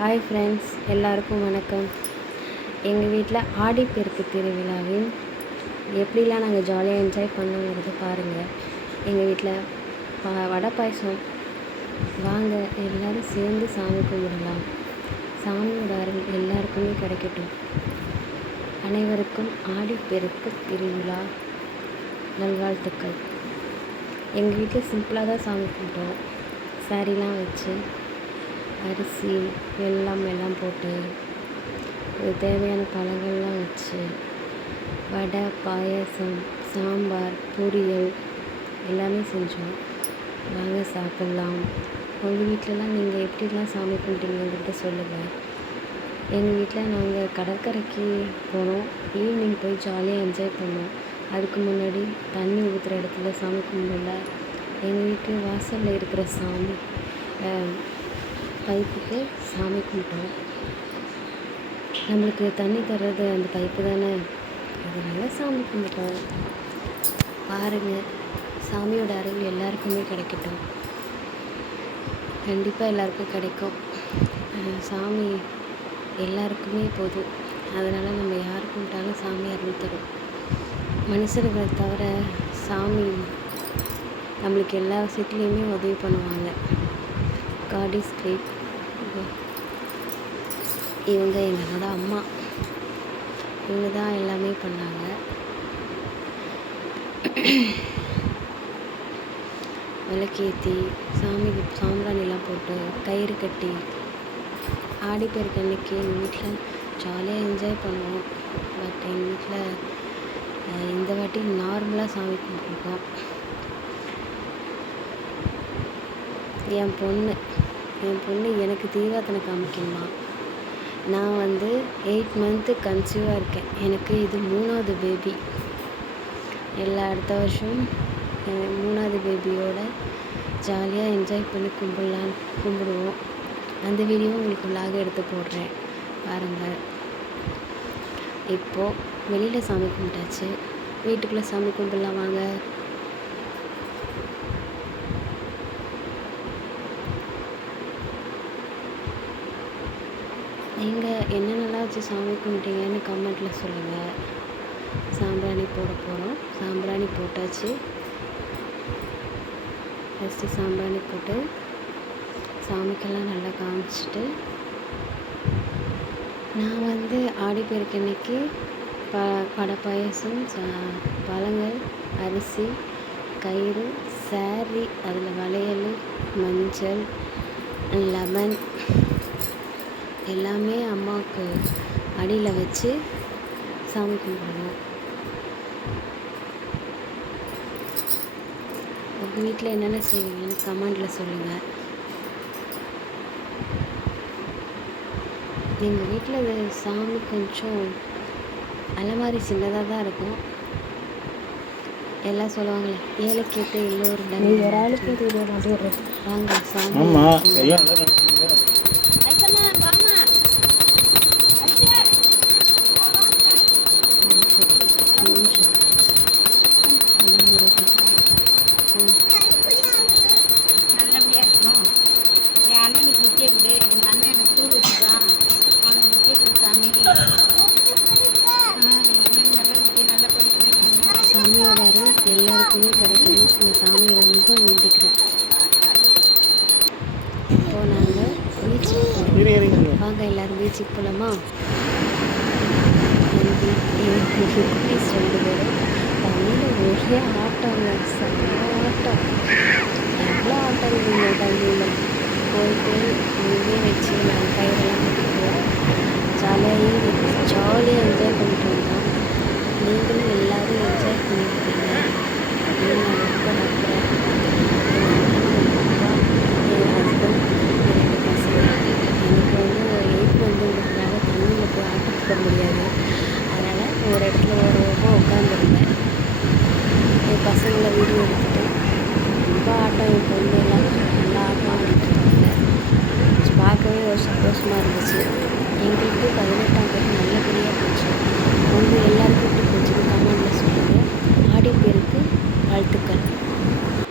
Hi friends, எல்லாருக்கும் வணக்கம். எங்கள் வீட்டில் ஆடிப்பெருக்கு திருவிழாவில் எப்படிலாம் நாங்கள் ஜாலியாக என்ஜாய் பண்ணோங்கிறத பாருங்கள். எங்கள் வீட்டில் வடை பாயசம். வாங்க எல்லோரும் சேர்ந்து சாமி கும்பிடலாம். சாமியோட அருள் எல்லாருக்குமே கிடைக்கட்டும். அனைவருக்கும் ஆடிப்பெருக்கு திருவிழா நல்வாழ்த்துக்கள். எங்கள் வீட்டில் சிம்பிளாக தான் சாமி கும்பிட்டோம். சாரிலாம் வச்சு அரிசி எல்லாம் போட்டு தேவையான பழங்கள்லாம் வச்சு வடை, பாயாசம், சாம்பார், பொரியல் எல்லாமே செஞ்சோம். வாங்க சாப்பிட்லாம். உங்கள் வீட்டிலலாம் நீங்கள் எப்படிலாம் சாமி கும்பிட்டீங்கங்கிறத சொல்லுங்கள். எங்கள் வீட்டில் நாங்கள் கடற்கரைக்கு போனோம். ஈவினிங் போய் ஜாலியாக என்ஜாய் பண்ணோம். அதுக்கு முன்னாடி தண்ணி ஊற்றுற இடத்துல சாமி கும்பிடல. எங்கள் வீட்டு வாசலில் இருக்கிற சாமி பைப்புக்கு சாமி கும்பிட்டோம். நம்மளுக்கு தண்ணி தர்றது அந்த பைப்பு தானே, அதனால் சாமி கும்பிட்டோம். பாருங்கள், சாமியோட அருள் எல்லாருக்குமே கிடைக்கட்டும். கண்டிப்பாக எல்லாருக்கும் கிடைக்கும். சாமி எல்லாருக்குமே போதும். அதனால் நம்ம யார் கும்பிட்டாலும் சாமி அருள் தரும். மனுஷர்களை தவிர சாமி நம்மளுக்கு எல்லா விஷயத்துலேயுமே உதவி பண்ணுவாங்க. God is great. இவங்க எங்களோட அம்மா. இவங்க தான் எல்லாமே பண்ணாங்க. விளக்கேற்றி சாமிக்கு சாம்பிராணிலாம் போட்டு கயிறு கட்டி ஆடிப்பெருக்கு அன்னைக்கு எங்கள் வீட்டில் ஜாலியாக என்ஜாய் பண்ணுவோம். பட் எங்கள் வீட்டில் இந்த வாட்டி நார்மலாக சாமி கும்பிட்ருக்கோம். என் பொண்ணு எனக்கு தீவாத்தனை காமிக்கணுமா. நான் 8 மந்த்து கன்சீவாக இருக்கேன். எனக்கு இது 3வது பேபி. அடுத்த வருஷம் 3வது பேபியோட ஜாலியாக என்ஜாய் பண்ணி கும்பிடுவோம். அந்த வீடியோ உங்களுக்கு விலாக எடுத்து போடுறேன், பாருங்கள். இப்போது வெளியில் சாமி கும்பிட்டாச்சு. வீட்டுக்குள்ளே சாமி கும்பிடலாம் வாங்க. நீங்கள் என்னென்னலாம் வச்சு சாமி கும்பிட்டீங்கன்னு கமெண்ட்டில் சொல்லுங்கள். சாம்பிராணி போட போகிறோம். சாம்பிராணி போட்டாச்சு. ஃபஸ்ட்டு சாம்பிராணி போட்டு சாமிக்கெல்லாம் நல்லா காமிச்சிட்டு நான் ஆடிப்பெருக்கு அன்னைக்கு வடை பாயசம், பழங்கள், அரிசி, கயிறு, சாரி, அதில் வளையல், மஞ்சள், லெமன் எல்லாமே அம்மாவுக்கு அடியில் வச்சு சாமி கும்பிடுவோம். உங்கள் வீட்டில் என்னென்ன செய்வீங்கன்னு கமெண்டில் சொல்லுங்கள். எங்கள் வீட்டில் சாமி கொஞ்சம் அலமாரி சின்னதாக தான் இருக்கும். எல்லாம் சொல்லுவாங்களே, ஏழைக்கேட்டு எல்லோரும் வாங்க சாமி. சாமியோட அருள் எல்லாருக்குமே கிடைக்கணும். நான் சாமியை ரொம்ப வேண்டிக்கிறேன். இப்போது நாங்கள் பீச்சுக்கு வாங்க, எல்லோரும் பீச்சுக்கு போகலாமா? குட்டீஸ் 2 பேரும் தண்ணியில் ஒரே ஆட்டங்க, செம்ம ஆட்டம். எவ்வளோ ஆட்டம் இருந்தீங்க தண்ணியில் போயிட்டு இங்கே வச்சு நாங்கள் கயிறெல்லாம் கட்டிக்குவோம். ஜாலியாக என்ஜாய் பண்ணிட்டு வந்தோம். நீங்களும் எல்லோரும் என்ஜாய் பண்ணியிருக்கீங்க அப்படின்னு நான் ரொம்ப நம்புகிறேன். என் ஹஸ்பண்ட், 2 பசங்க. எனக்கு 8 மந்த்துங்கிறதுனால தண்ணியில் போய் ஆட்டத்துக்க முடியாது. அதனால் ஒரு இடத்துல ஓரமாக உட்காந்துருந்தேன். என் பசங்களை வீடியோ எடுத்துகிட்டு ரொம்ப ஆட்டம். என் பொண்ணெல்லாம் நல்லா ஆட்டம் ஆடிட்டு இருந்தாங்க. பார்க்கவே ஒரு சந்தோஷமாக இருந்துச்சு. எங்களுக்கு 18ஆம் தேதி